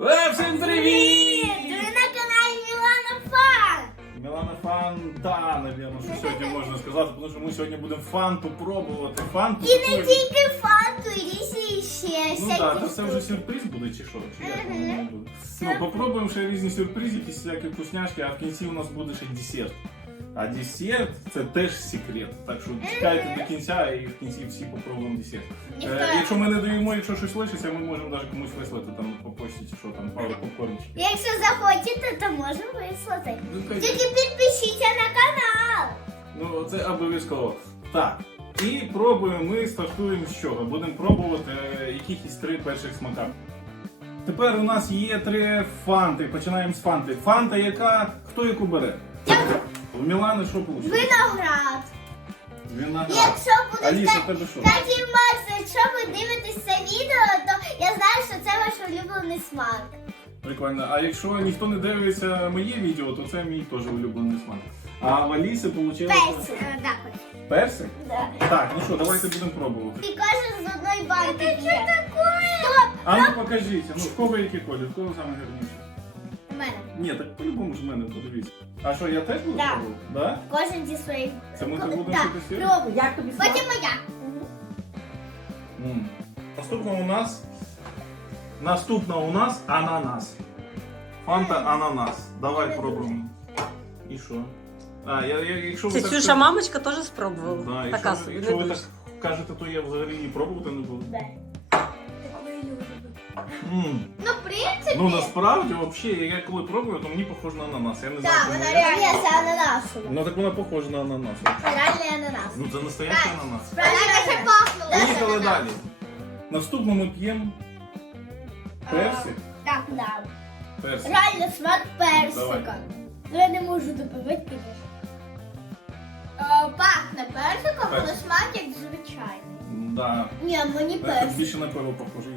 Всім привіт! Ви на каналі Мілана Фан! Мілана Фанта, напевно, що сьогодні можна сказати, тому що ми сьогодні будемо фанту пробувати. Фанту І не тільки фанту, і лісі і ще Ну всякі так, це вже штуки. сюрприз буде чи що? Чи як воно? Ну, попробуємо ще різні сюрпризи, якісь всякі вкусняшки, а в кінці у нас буде ще десерт. А десерт це теж секрет. Так що чекайте до кінця і в кінці всі попробуємо десерт. Е, якщо ми не даємо, якщо щось лишиться, ми можемо навіть комусь вислати там по почті чи що там, пару попкорнчиків. Якщо захочете, то можемо вислати. Ну, Тільки підпишіться на канал. Ну, це обов'язково. Так. І пробуємо, ми стартуємо з чого? Будемо пробувати е, якихось три перших смака. Тепер у нас є три фанти. Починаємо з фанти. Фанта, яка хто яку бере? У Мілани що вийшло? Виноград. Виноград. Якщо будете... Аліса, в тебе що? Такі Макс, якщо ви дивитесь це відео, то я знаю, що це ваш улюблений смак. Прикольно. А якщо ніхто не дивиться моє відео, то це мій теж улюблений смак. А в Аліси вийшло Персик. Е, Так ось. персик? Да. Так, ну що, давайте будемо пробувати. І кожен з одної банки є. Стоп! А ну покажіть, ну в кого який колір, в кого саме гарніше? У мене. Ні, так по-любому ж в мене подивіться. А що, я теж буду Да. пробувати? Да? Кожен зі своїх. Це ми так будемо Так, тестувати? пробуй. Як тобі смак? Потім моя. М. Наступна у нас. Наступна у нас ананас. Фанта ананас. Давай пробуємо. І що? А, я, я, якщо ви Це так Ксюша мамочка теж спробувала. Да, якщо, така ви- собі, якщо не ви дуже. так кажете, то я взагалі і пробувати не буду. Да. М. Ну, в принципі. Ну насправді, взагалі, я коли пробую, то мені похоже на ананас. Я не знаю. Так, чому вона я- реально це ананасова. Ну так вона похожа на ананас. Реальний ананас. Ну це настоящий ананас. Вона ще пахнула. Поїхали далі. Наступно ми п'ємо персик. Так, да. Персик. Реально смак Давай. персика. Ну я не можу допивати, звісно. Пахне персиком, але смак як звичайний. Да. Ні, мені Це персик. більше на пиво похоже.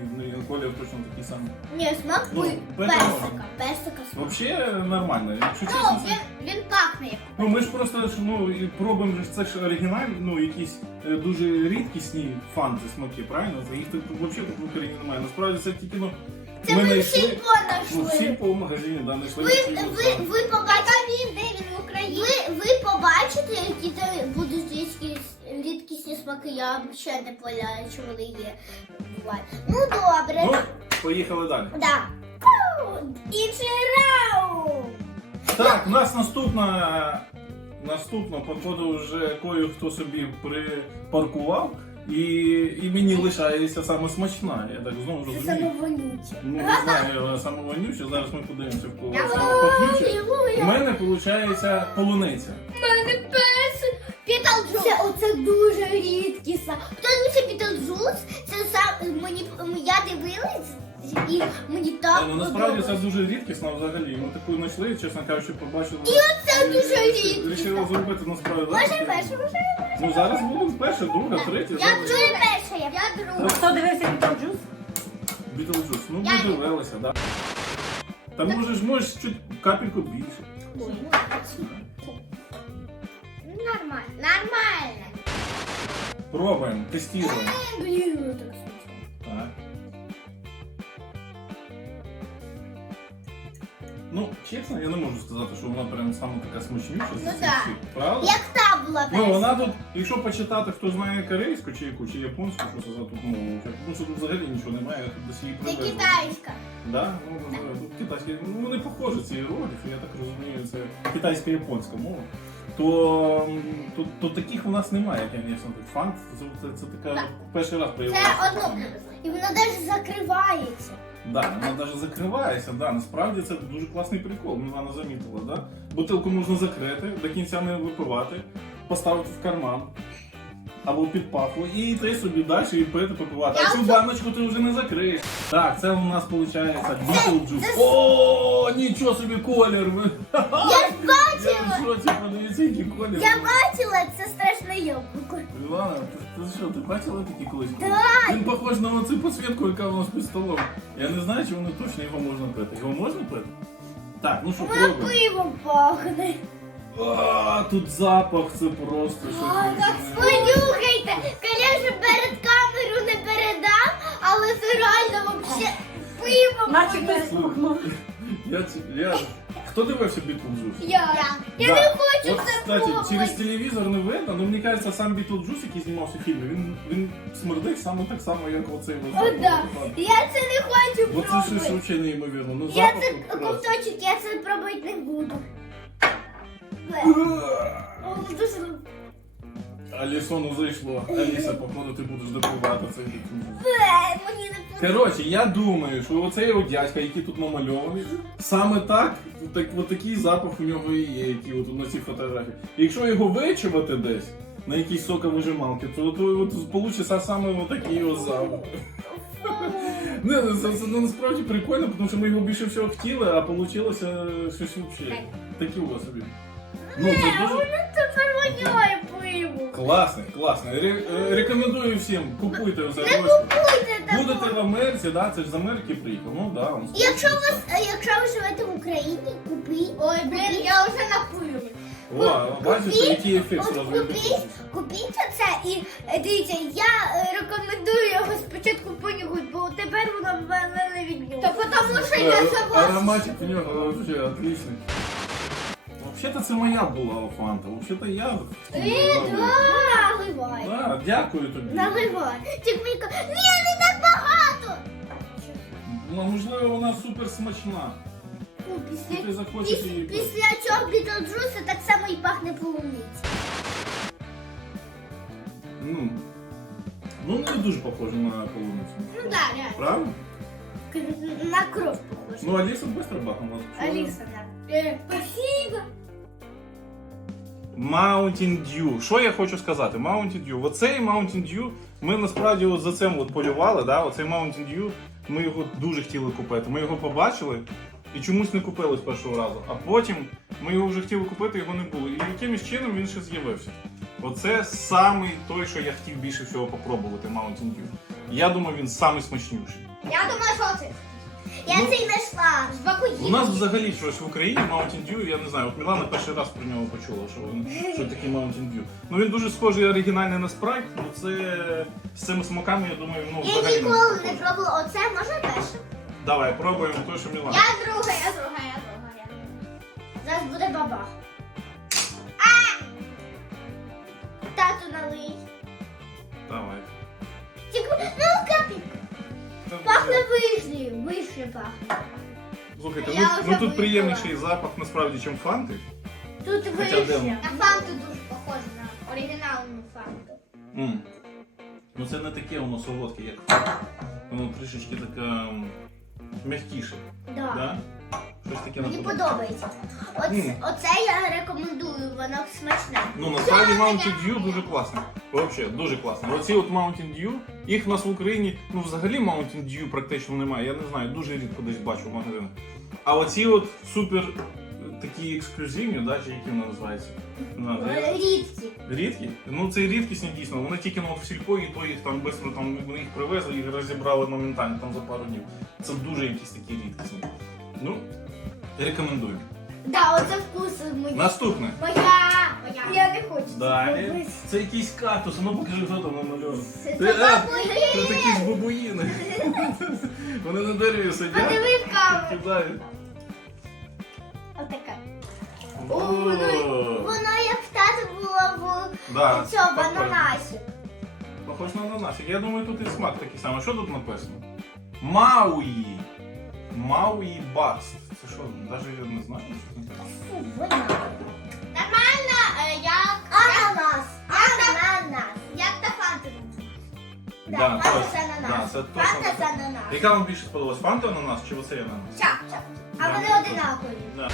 Колір точно такий самий. Ні, смак Ну, пи- персик персика. Персика смак. Взагалі нормально. Якщо Ну, це- він, він пахне як. ну ми ж просто ж, ну, і пробуємо ж це ж оригінальні, ну якісь е, дуже рідкісні фанти смаки, правильно? Це їх тут взагалі тут в Україні немає. Насправді це тільки ну. Це ми всі Ну, всі понайшли. по магазині, да, знайшли. Ви, такі ви, ви побачите, він, де він в Україні. Ви, ви побачите, які там будуть рідкісні, рідкісні смаки. Я ще не поняла, чи вони є. Бувають. Ну добре. Ну, поїхали далі. Да. Інший раунд. Так, у нас наступна. Наступна, походу, вже кое-хто собі припаркував. І, і мені лишається саме смачна. Я так знову розумію. саме вонюче. Ну, не знаю, саме вонюче. Зараз ми подивимося в кого саме пахнюче. У У мене виходить полуниця. мене пес. Це оце дуже рідкісно. Хто дивився Піталджус? Це сам мені я дивилась і мені так. Ну, насправді це дуже рідкісно взагалі. Ми таку знайшли, чесно кажучи, побачили. І оце дуже рідкісно. Рішили зробити насправді. Може перше, може Ну зараз будемо перша, друга, третя. Я дуже перша, я друга. Хто дивився Бітлджус? Бітлджус. Ну ми дивилися, так. Та можеш, можеш чуть капельку більше. Нормально, нормально. Пробуємо, тестуємо. Блін, ну так Ну, чесно, я не можу сказати, що вона прям саме така смачніша. з Ну всіх, Правда? Як та була Ну, перша. вона тут, якщо почитати, хто знає корейську чи яку, чи японську, що це за тут мову, тому що тут взагалі нічого немає, тут десь її Це китайська. Да? Ну, ну, тут китайські, ну, вони похожі ці іерогліфи, я так розумію, це китайська-японська мова. То, то, то таких у нас немає, звісно. Фант, це, це, це така Да. перший раз Це появилася. одно. І вона навіть закривається. Да, вона навіть закривається, да. Насправді це дуже класний прикол, Мілана замітила, да? Бутилку можна закрити, до кінця не випивати, поставити в карман або під паху і йти собі далі і пити, попивати. Я А цю вже- баночку ти вже не закриєш. Так, це у нас виходить Beetlejuice. О, нічого собі колір! ви. Я Я бачила! Я бачила, це страшне яблуко. Івана, ти, ти що, ти бачила такі колись? Так. Він похож на оцю посвідку, яка у нас під столом. Я не знаю, чи воно точно його можна пити. Його можна пити? Так, ну що, Воно пробуємо. пивом пахне. А, тут запах, це просто щось. А, так Понюхайте! Конечно, перед камеру не передам, але це реально вообще пиво. Наче ти спухнув. Я, ці- я... Хто дивився Бітлджус? Я. Я Да. не хочу От, це кстати, пробувати. через телевізор не видно, але мені кажеться, сам Бітлджус, який знімався в фільмі, він, він смердить саме так само, як оцей ось О, запах. да. Я це не хочу Бо це щось пробувати. взагалі неймовірно. Ну, Я запах це просто. ковточок, я це пробувати не буду. О, дуже Алісону зайшло. Аліса, походу, ти будеш допивати цей. Бе, мені не. Коротше, я думаю, що оцей от дядька, який тут намальований, саме так, так от такий запах у нього і є, який от на цій фотографії. Якщо його вичувати десь на якійсь соковижималки, то, то от получиться саме отакий от запах. Не, ну, це, це ну, насправді прикольно, тому що ми його більше всього хотіли, а вийшло щось взагалі. Такі у собі. Ну, це дуже Воно тепер воняє пиво. класний, класний. Ре- е, рекомендую всім, купуйте оце. Не ось. купуйте Будете такого. в Америці, да, це ж з Америки приїхав. Ну да, он Якщо справді ви, е, якщо ви живете в Україні, купіть. Ой, блін, я вже напилась. О, бачите, Купіть, який ефект от зразу купіть, оце і е, дивіться, я е, рекомендую його спочатку понюхати, бо тепер воно в мене не від нього. Та тому що я за вас. Ароматик у нього вообще отличный. Вообще-то це моя була фанта. Вообще-то я. Е, хотів да. зробити. Наливай. Да, дякую тобі. Наливай. Тільки мені ка- ні, не так багато. Ну, можливо, вона супер смачна. Ну, І після, ти захочеш після, її. після цього Бітлджуса так само і пахне полуниця. Ну, ну не дуже похоже на полуницю. Ну так, реально. Правда? К- На кров похоже. Ну, Аліса быстро бахнула. Алиса, да. Э, спасибо. Mountain Dew. Що я хочу сказати? Mountain Dew. Оцей Mountain Dew, ми насправді от за цим от полювали, да? оцей Mountain Dew, ми його дуже хотіли купити. Ми його побачили і чомусь не купили з першого разу. А потім ми його вже хотіли купити, його не було. І якимось чином він ще з'явився. Оце самий той, що я хотів більше всього попробувати Mountain Dew. Я думаю, він самий смачніший. Я думаю, що це. Я Ну, це й знайшла. З Бакуїв. У нас взагалі щось в Україні Mountain Dew, я не знаю, от Мілана перший раз про нього почула, що, він, що таке Mountain Dew. Ну він дуже схожий оригінальний на спрайт, ну це з цими смаками, я думаю, ну Я взагалі ніколи не схоже. пробувала. Оце можна перше? Давай, пробуємо той, що Мілана. Я друга, я друга, я друга. я друга. Зараз буде бабах. А! Тату налий. Давай. Ну. Пахне вишні, вишні пахне. Слухайте, Я ну, вже ну тут приємніший запах насправді, ніж фанти. Тут Хоча вишня. На фанту дуже похоже на оригінальну фанту. М. Ну це не таке воно солодке, як фанта. Воно трішечки таке м, м'якіше. Да. Да? Щось таке Мені подобається. Оце, Мм. оце я рекомендую, воно смачне. Ну, насправді Mountain Dew дуже класний. Взагалі, дуже класний. Оці от Mountain Dew, їх в нас в Україні, ну взагалі Mountain Dew практично немає. Я не знаю, дуже рідко десь бачу в магазинах. А оці от супер е, такі ексклюзивні, да, чи які вони називаються? Не знаю, я- Рідкі. Рідкі? Ну це рідкісні дійсно. Вони тільки ну, в сільпо, і то їх там швидко там вони їх привезли і розібрали моментально там за пару днів. Це дуже якісь такі рідкісні. Ну, рекомендую. Да, оце вкус мені. Наступне. Моя, моя. Я не хочу. Далі. Це якийсь кактус, ну покажи, що там намальовано. Це Ти, е, бабуїни. Це такі ж бабуїни. Вони на дереві А сидять. диви в камеру. кидають. Отака. О, Воно як в тата було в Да, цьому в ананасі. Похож на ананасик. Я думаю, тут і смак такий самий. Що тут написано? Мауї. Мауї Баст. Це що, навіть я не знаю. Фу, вона. Нормально, е, як... Ананас. Ананас. Як та фанта. Да, Да, фанта точно. з ананас. Да, це точно Фанта з таке. ананас. Яка вам більше сподобалась? Фанта ананас чи оцей ананас? Чак, чак. А Да. вони одинакові. Да.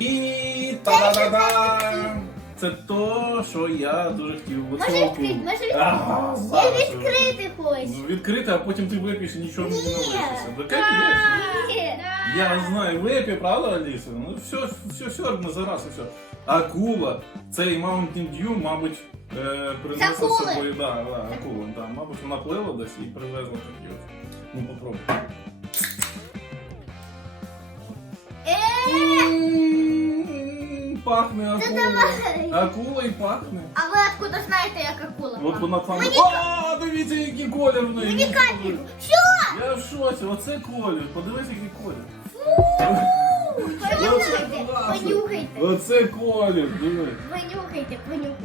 І та-да-да-да! Це то, що я дуже хотів. Може Оцього відкрити, може Ага, відкрити. Я відкрити хочу. Ну, відкрити, а потім ти вип'єш і нічого не вийшлося. Да, конечно. Ні. Я знаю, вип'є, правда, Аліса? Ну все, все, все одне зараз і все. Акула, цей Mountain Dew, мабуть, е, принесла з акули. собою. Да, да, акула, да. Мабуть, вона плила десь і привезла такі от. Ну попробуй. Е, Пахне давай. Акула і пахне. А ви откуда знаєте, як акула? От пахне? вона. Мені О, дивіться, який колір в неї. Мені капельку. Що? Я в шоці, оце колір, подивись, який колір. Понюхайте, понюхайте. Оце колір, диви. Понюхайте, понюхайте.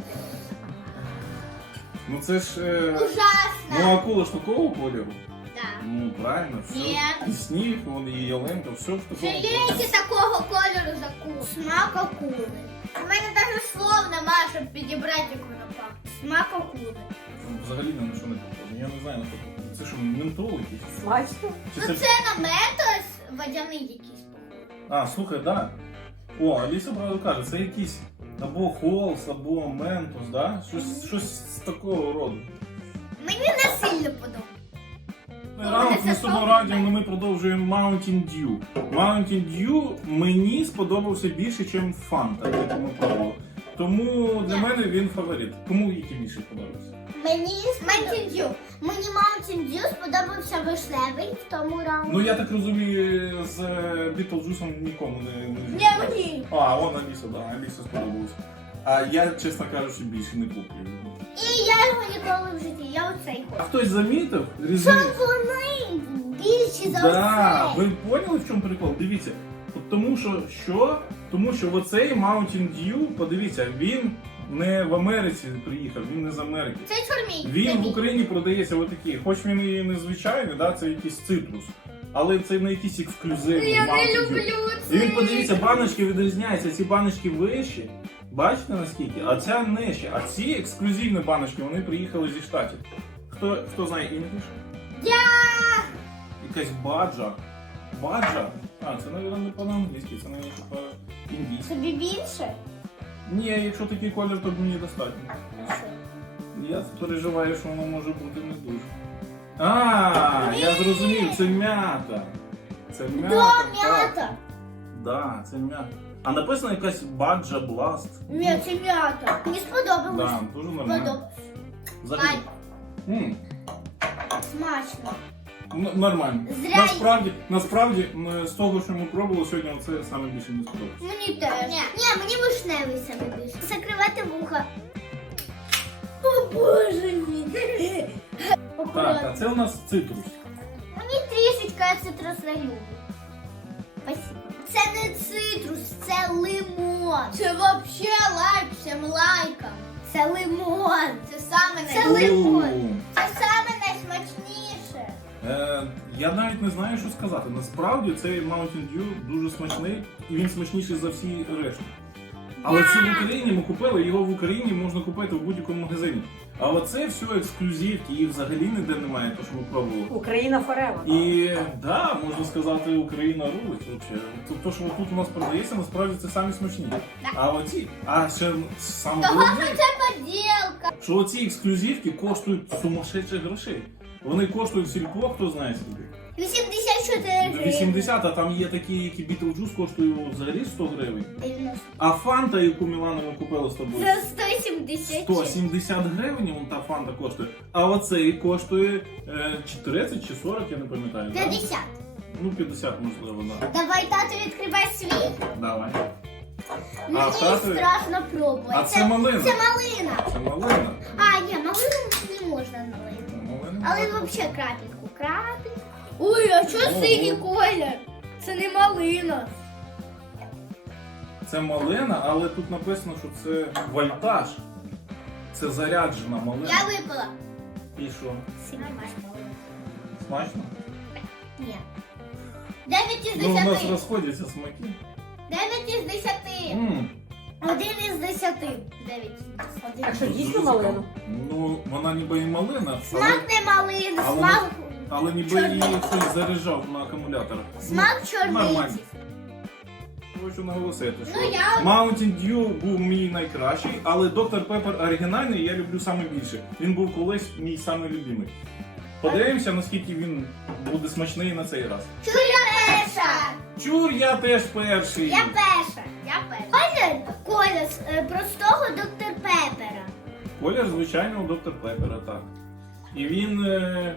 Ну це ж. Е... Ну акула ж такого кольору. Да. Ну правильно, все. Ні. І сніг, вон, і ялинка, все ж такого. кольору. Жалейки такого кольору закус. Смак акули. У мене навіть слов нема, щоб підібрати яку напав. Смак акули. Взагалі ні на що не похоже. Я не знаю, на що. Це що, ментол якийсь? Смачно. Чи Ну це... це на метос водяний якийсь. А, слухай, да. О, Аліса правда каже, це якийсь або холс, або ментос, да? Щось, щось з такого роду. Мені не сильно подобається. Ми ранок цьому радіо ми продовжуємо Mountain Dew. Mountain Dew мені сподобався більше, ніж Fanta, ми. Тому для мене він фаворит. Кому який більше подобався? Мені Mountain Dew. Мені Mountain Dew сподобався вишневий в тому раунді. Ну я так розумію, з Бітлджусом нікому не, не Ні, мені. А, он Аліса, да, Аліса сподобалося. А я, чесно кажучи, більше не куплю. І я його ніколи в житті. Я оцей А хочу. хтось замітив різницю? Вони більші за Да, оцей. ви поняли, в чому прикол? Дивіться. От тому що що? Тому що оцей Mountain Dew, подивіться, він не в Америці приїхав, він не з Америки. Це чормій. Він в Україні продається отакий. Хоч він і не звичайний, да, це якийсь цитрус. Але це не якийсь ексклюзивний Я не Mountain Dew. люблю І він подивіться, баночки відрізняються. Ці баночки вищі. Бачите наскільки? А ця нижча. А ці ексклюзивні баночки вони приїхали зі штатів. Хто, хто знає інгліш? Я. Якась баджа. Баджа? А, це, мабуть, не по-англійськи, це, мабуть, по-індійськи. Тобі більше? Ні, якщо такий колір, то мені достатньо. Я переживаю, що воно може бути не дуже. А, я зрозумів, це м'ята. Це м'ята. Да, так. м'ята. Да, це м'ята. А написано якась баджа бласт. Ні, це м'ята. Мені сподобалось. Да, дуже нормально. Сподобалось. Взагалі. М, смачно. н- Нормально. Зря Насправді, насправді, м, з того, що ми пробували сьогодні, це саме більше не сподобалося. Мені теж. Ні, ні мені вишневий саме більше. Закривати вуха. О боже мій. Так, Акуратно. а це у нас цитрус. Мені трішечка цитрус не люблю. Не цитрус, це лимон. Це вообще лайк всім лайкам. Це лимон. Це саме Це лимон. Це саме найсмачніше. Е, я навіть не знаю, що сказати. Насправді цей Mountain Dew дуже смачний і він смачніший за всі решти. Але це в Україні ми купили, його в Україні можна купити в будь-якому магазині. А оце все ексклюзивки, їх взагалі ніде немає, то що ми пробували. Україна форева. І да, можна сказати, Україна рулить взагалі. То, що тут у нас продається, насправді це самі смачні. А оці, а ще саме Того, головне, що це поділка. що оці ексклюзивки коштують сумасшедших грошей. Вони коштують сілько, сільпо, хто знає скільки. 84 гривні. 80, а там є такі, які Beetlejuice коштують взагалі 100 гривень. 90. А фанта, яку Мілана ми купили з тобою, За 170. 170 гривень вон та фанта коштує. А оцей коштує е, чи 30 чи 40, я не пам'ятаю. да? 50. Ну, 50 можливо, да. Давай, тату, відкривай свій. Давай. Мені тато- страшно пробувати. А це малина. Це малина. Це малина. А, ні, малину не можна налити. Малина. Але взагалі крапельку. Крапельку. Ой, а що синій колір? Це не малина. Це малина, але тут написано, що це вольтаж. Це заряджена малина. Я випила. І що? Смачно? Ні. 9 із Ну, у нас 10. розходяться смаки. 9 із 10. М. Один із 10. 9 із 10. Так що дійсно малину? Ну, вона ніби і малина, але, Смак не малина, але смак, але ніби її хтось заряджав на акумулятор. смак Ну, нормально. Хочу наголосити, що Ну, я- Mountain Dew був мій найкращий, але Dr. Pepper оригінальний я люблю саме більше. Він був колись мій самий любимий. Подивимося, наскільки він буде смачний на цей раз. Чур я перша. Чур, я теж перший. Я перша. Я перша. Колір, колір е, простого доктор Пепера. Колір звичайного Dr. Pepper, так. І він е,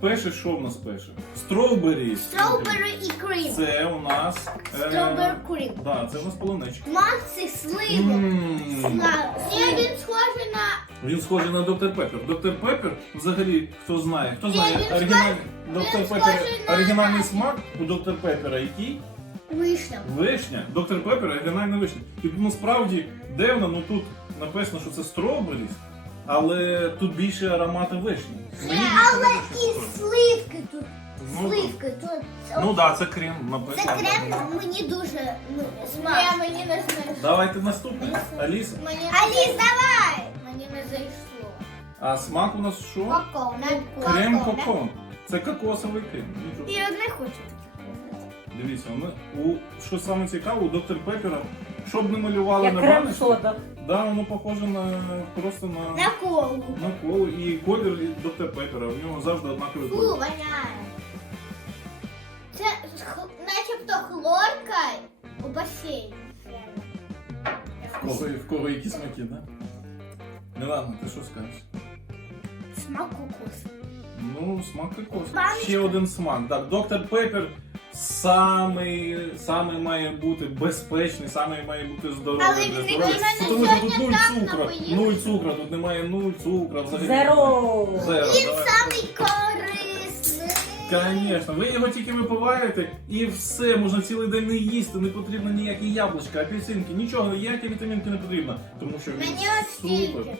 пише, що в нас пише? Строубері. Strawberry і крем. Це у нас. Strawberry крем. Да, це у нас полуничка. Смак цих сливок. Ні, він схожий на Він схожий на доктор Пеппер. Доктор Пеппер, взагалі, хто знає, хто знає він оригінальний доктор Пеппер, оригінальний смак у доктор Пеппера, який Вишня. вишня. Доктор Пеппер оригінальна вишня. І насправді дивно, ну тут написано, що це строберіс, але тут більше аромати вишні. Мені більше Але вишні і сливки тут. Ну, Сливки тут. Ну так, да, це крем Це написано. крем мені дуже ну, смак. мені не знайшло. Давайте наступне. Аліса. Мені, Аліс, давай! мені не зайшло. А смак у нас що? Коко. Крем кокон. Це кокосовий крем. Нічого. Я не хочу. Дивіться, вони, у, що саме цікаво, у доктор Пеппера, що б не малювали Як на крем баночці, сода. Да, воно похоже на просто на, На колу. на колу. І колір доктор Пеппера, в нього завжди однаковий Фу, колір. воняє. Це х- начебто хлорка у басейні. В кого, в кого які смаки, да? Мілана, ти що скажеш? Смак кокосу. Ну, смак. Баночка. Ще один смак. Так, доктор Пеппер самий, самий має бути безпечний, самий має бути здоровий. Але для він здоров'я. який Тому що тут нуль так цукру. напоїв. Нуль цукру, тут немає нуль цукру. Взагалі. Зеро. Зеро. Він давай. самий корисний. Звісно, ви його тільки випиваєте і все, можна цілий день не їсти, не потрібно ніякі яблучка, апельсинки, нічого, ніякі вітамінки не потрібно, тому що він Мені ось супер. стільки.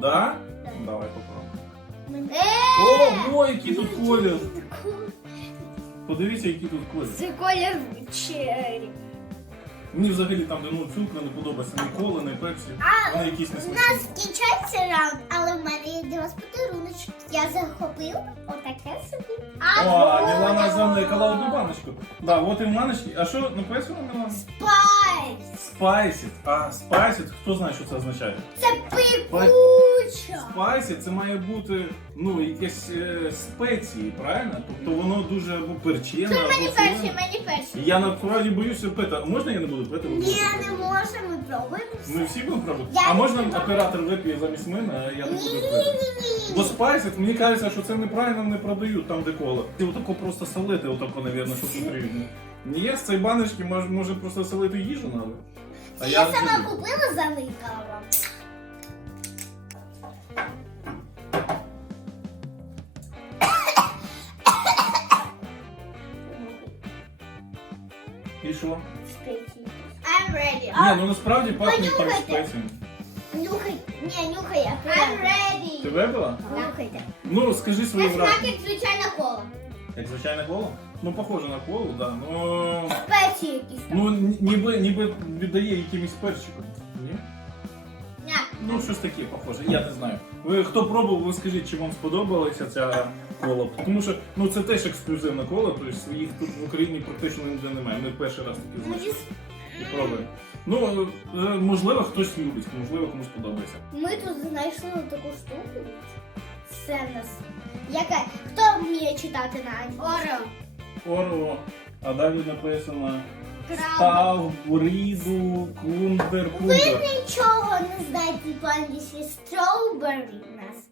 Да? Да. Давай попробуємо. Е, Ого, який тут колір! Подивіться, які тут колір. Це колір чері. Мені взагалі там, де ну цукру не подобається ні кола, ні пепсі. А, Вони якісь не У смачні. нас кінчається раунд, але в мене є для вас подаруночок. Я захопив отаке собі. А О, Мілана заникала одну баночку. Да, от і в баночці. А що написано Мілана? Спайс! Спайсіт. А спайсіт, хто знає, що це означає? Це пекуча! Спайсі це має бути ну якесь е, спеції, правильно? Тобто воно дуже або перчене, або Мені перші, солене. мені перші. Я насправді боюся пити. Можна я не буду пити? Ви Ні, будете не можемо, ми пробуємо Ми все. всі будемо пробувати? Я А не можна буду. оператор вип'є замість мене, а я не Ні, буду ні, пити? ні, Бо ні. спайсит, мені кажеться, що це неправильно не продають там, де коло. Ти отако просто солити, отако, навірно, що потрібно. Ні, з цієї баночки може, може просто солити їжу надо. А Це я сама люблю. купила, заникала. І що? Спеції. I'm ready. Ні, ну насправді пахне так понюхайте. спеціями. Нюхай, ні, нюхай я. I'm ready. Ти випила? Нюхайте. Ну, скажи свої Це враження. як звичайна кола. Як звичайне коло? Ну, похоже на коло, да. Ну, Спеції якісь там. ну ні- ніби, ніби віддає якимось перчиком. Ні? Ні. Ну, щось таке похоже, я не знаю. Ви хто пробував, ви скажіть, чи вам сподобалася ця кола. Тому що ну це теж ексклюзивна кола, тобто їх тут в Україні практично ніде немає. Ми перший раз такі знайшли і пробуємо. Ну, е, можливо, хтось любить, можливо, комусь подобається. Ми тут знайшли таку штуку. Це в нас. Яка? Хто вміє читати на Оро. Оро, а далі написано. Став, Буріду, Кундер, Ви Кундер. нічого не знаєте по-англійськи. Strawberry у нас.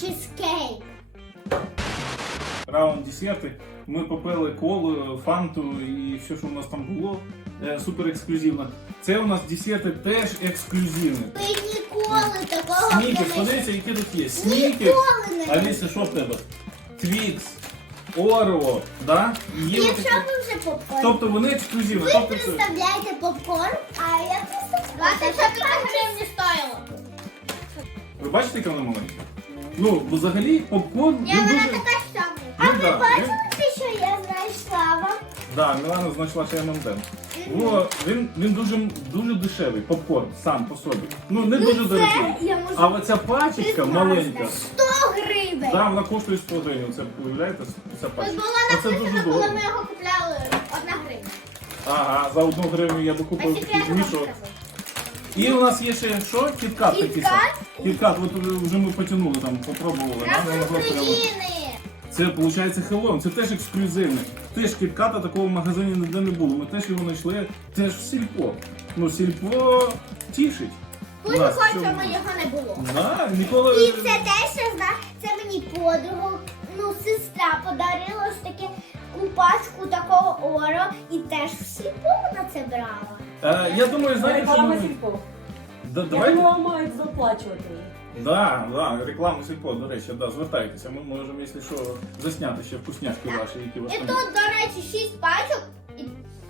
Чизкейк. Раунд десерти. Ми попили колу, фанту і все, що у нас там було. е, Супер ексклюзивно. Це у нас десерти теж ексклюзивні. Ви ніколи такого Снікерс, подивіться, які тут є. Снікерс. Ніколи не Аліса, що в тебе? Твікс, Орео, да? І Є Якщо отакі- ви вже попкорн. Тобто вони ексклюзивні. Ви Тобто це... представляєте попкорн, а я представляю. 24 гривні стоїло. Ви бачите, яка вона маленька? Ну, взагалі, попкорн, Ні, він вона дуже... така сама. Ну, А ви да, бачили, що я знайшла вам? Да, Мілана знайшла ще ММД. О, він, він дуже, дуже дешевий, попкорн, сам по собі. Ну, не дуже дорогий. я можу А оця пачечка маленька, 100 гривень. да, вона коштує 100 гривень. Це уявляєте, ця Ось пачка. було Оце дуже написано, коли дорого. ми його купляли, одна гривня. Ага, за одну гривню я А купив такий вам мішок. І у нас є ще що? Кіткат такий. Кіткат? сам. Кіткат, от вже ми потягнули там, попробували. Нам прямо- України. Це виходить Хеллоуін, це теж ексклюзивне. Теж кітката такого в магазині ніде не було. Ми теж його знайшли теж в сільпо. Ну, сільпо тішить. Пусть Нас в хоч його не було. Да, ніколи. І це теж я знаю, це мені подруга, ну, сестра подарила ось таке купачку такого оро і теж всі вона це брала. Е, я думаю, знаєте, що Реклама ми... сільпо. Да, Я давайте... думала, мають заплачувати. Да, да, реклама сільпо, до речі, да, звертайтеся. Ми можемо, якщо що, засняти ще вкусняшки ваші, які у вас І там. тут, до речі, 6 пачок і,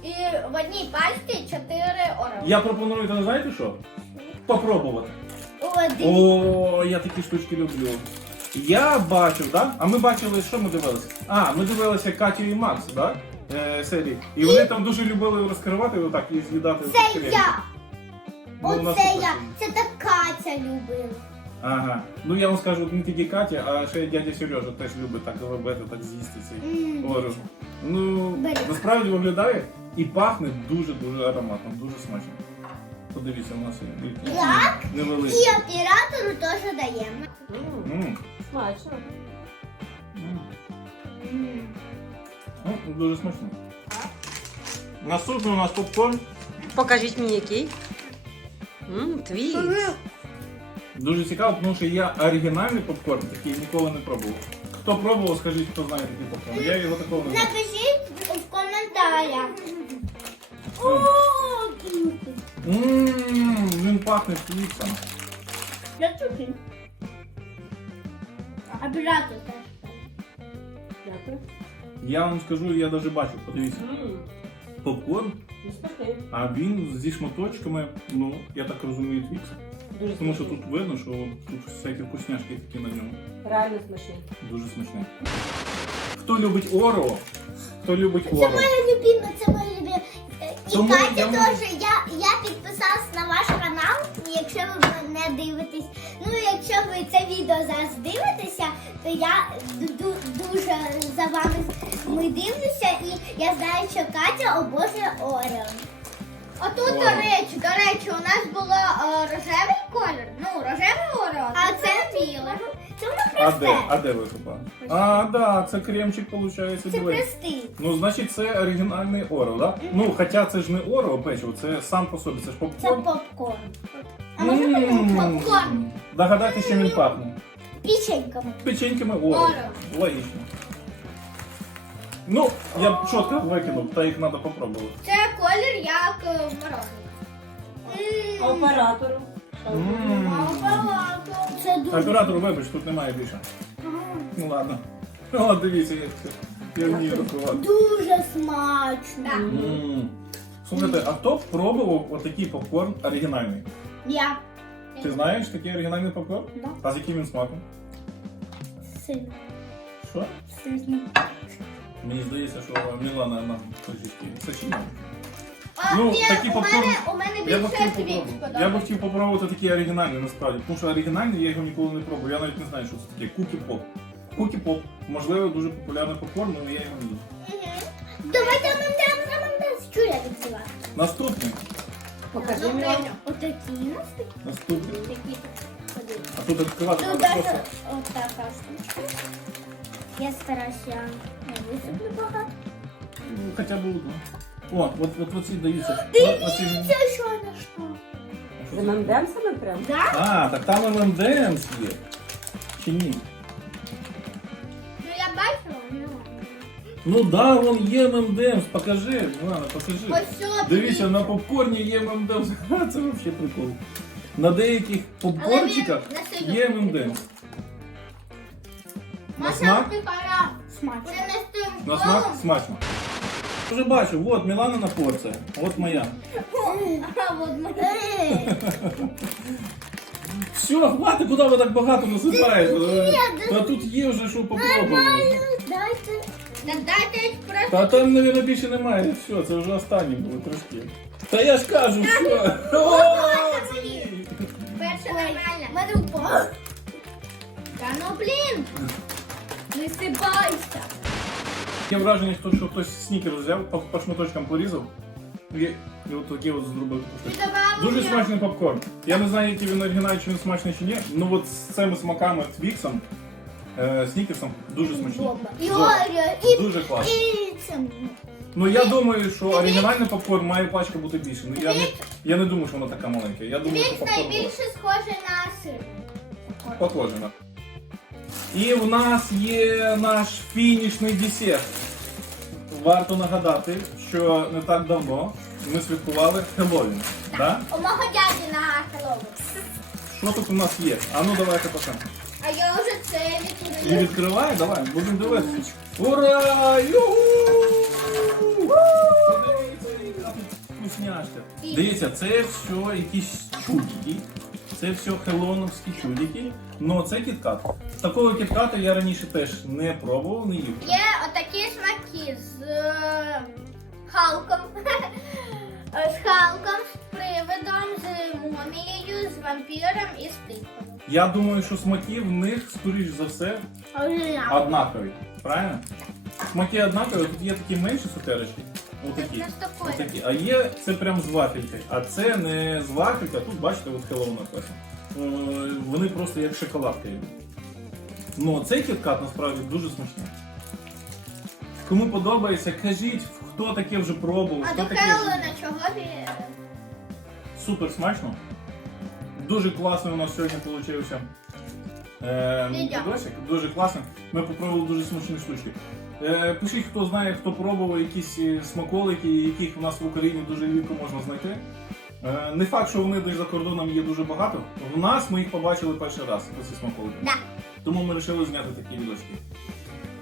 і в одній пачці 4 орео. Я пропоную, то знаєте що? Попробувати. О. О, я такі штучки люблю. Я бачив, да? А ми бачили, що ми дивилися? А, ми дивилися Катю і Макс, да? Е, серії. І вони там дуже любили розкривати отак і з'їдати. Це я. Ну, у нас Оце я. Це так Катя любила. Ага. Ну я вам скажу, не тільки Катя, а ще й дядя Сережа теж любить так робити, так з'їсти цей М. Ну, Бери. насправді виглядає і пахне дуже-дуже ароматно, дуже смачно. Подивіться, у нас є Так. невеликі. І оператору теж даємо. М, М, Смачно. м. Ну, дуже смачно. Наступний у нас попкорн. Покажіть мені який. Мм, твій. Дуже цікаво, тому що я оригінальний попкорн такий ніколи не пробував. Хто пробував, скажіть, хто знає такий попкорн. Я його такого не знаю. Напишіть в коментарях. О, дивіться. Ммм, він пахне. Я теж. Дякую. Я вам скажу, я навіть бачив, подивіться. Мм, Попкорн, ну, смачний. а він зі шматочками, ну, я так розумію, твікс. Дуже Тому що смачний. тут видно, що тут всякі вкусняшки такі на ньому. Реально смачний. Дуже смачне. Хто любить Орео, хто любить Це Орео. моя любима, це моя любима. І Тому Катя я теж, дивитесь, ну якщо ви це відео зараз дивитеся, то я дуже за вами ми дивлюся, і я знаю, що Катя обожнює Орео. А тут, до речі, до речі, у нас було е, рожевий колір. Ну, рожевий орео, А це біле. Це воно А де? А де ви купали? А, да, це кремчик, виходить, Це простий. Ну, значить, це оригінальний Орео, да? Ну, хоча це ж не Орео печиво, це сам по собі, це ж Це попкорн. попкорн. А може Ммм. попкорн? Догадайтеся, чим він пахне. Печеньками. Печеньками Орео. Орео. Логічно. Ну, я б чітко викинув, та їх треба попробувати. Це колір як е, морозиво. А Оператору. Ви А багато. Це дуже. Оператор, вибач, тут немає більше. Ну ладно. О, дивіться, як це. Рахувати. Дуже смачно. М. Слухайте, а хто пробував отакий попкорн оригінальний? Я. Ти знаєш такий оригінальний попкорн? Да. А з яким він смаком? Сильно. Що? Сильно. Мені здається, що Мілана нам трішки сочиняє. Ну, ні, такі у попкорн- мене, у мене Я б більше хотів попробувати. Я б хотів попробувати такий оригінальний насправді. Тому що оригінальний я його ніколи не пробував. Я навіть не знаю, що це таке. Кукі поп. Кукі поп. Можливо, дуже популярний попкорн, але я його не їм. Давайте нам дам нам дам. Що я відкриваю? Наступний. Покажи Ну, мені. Отакі у нас Наступний. такі. А тут відкривати Ну, треба даже просто. от така штучка. Я стараюся не висиплю багато. Ну, Хоча б одну. О, от, от, оці даються. Оці- Це що на що? З мемдемсами прям? Да? А, так там ММДМС є. Чи ні? Ну да, вон є ММДМС, покажи, Ладно, покажи. Ось. Дивіться, на попкорні є ММДМС. Ха, Це взагалі прикол. На деяких попкорчиках Але він не сильно є ММДМС. На Маша, смак? пора. Смачно. Принести в На смак смачно. Вже бачу, от Мілана на порція. От моя. А, от. Ей, Все, хватить, куди ви так багато насипаєте? Та тут є вже що попробувати. Дайте. Так дайте просто. Та там, мабуть, більше немає. Все, це вже останні були трошки. Та я ж кажу, що. Перше нормально. Мене. Та ну блін. Не сипайся. Є враження, що хтось снікер взяв, по, по шматочкам порізав. І, і от такі от зробив. Дуже смачний попкорн. Я не знаю, який він оригінальний, чи він смачний чи ні. Ну от з цими смаками твіксом, е, снікерсом дуже смачний. І. Орео, і, Дуже класно. і це. Ну я думаю, що оригінальний попкорн має пачка бути більше. Ну я не, я не думаю, що вона така маленька. Я думаю, що Твікс попкорн найбільше схожий на сир. похоже на. І в нас є наш фінішний десерт. Варто нагадати, що не так давно ми святкували Хеллоуін. Да? У мого дяді на Хеллоуін. Що тут у нас є? А ну давайте покажемо. А я вже це І відкрила. відкривай, давай, будемо дивитися. Ура! Юху! Подивіться, яка тут вкусняшка. Дивіться, це все якісь чудики. Це все хеллоуновські чудики. Ну це кіткат. Такого кітката я раніше теж не пробував, не їв. Є отакі смаки з е, Халком. З Халком, з привидом, з мумією, з вампіром і з тихою. Я думаю, що смаки в них, скоріш за все, однакові. Правильно? Смаки однакові, тут є такі менші цукерочки. Отакі. Отакі. А є це прям з вафелькою. А це не з вафелькою, а тут бачите, от Hello написано. Е, Вони просто як шоколадка йдуть. Ну, цей кіткат насправді дуже смачний. Кому подобається, кажіть, хто таке вже пробував, А хто до таке Хеллоуіна чого ви? супер смачно. Дуже класний у нас сьогодні вийшов. Е. Дуже класно. Ми попробували дуже смачні штучки. Е, пишіть, хто знає, хто пробував якісь е, смаколики, яких в нас в Україні дуже рідко можна знайти. Е, не факт, що вони десь за кордоном є дуже багато. В нас ми їх побачили перший раз, ці смаколики. Да. Тому ми вирішили зняти такі відосики.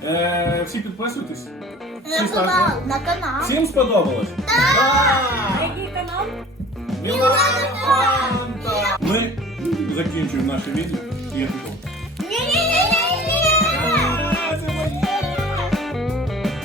Е, всі підписуйтесь. На канал, на канал. Всім сподобалось? Так! Який канал? Мілана Фанта! Ми закінчуємо наше відео. Я пішов.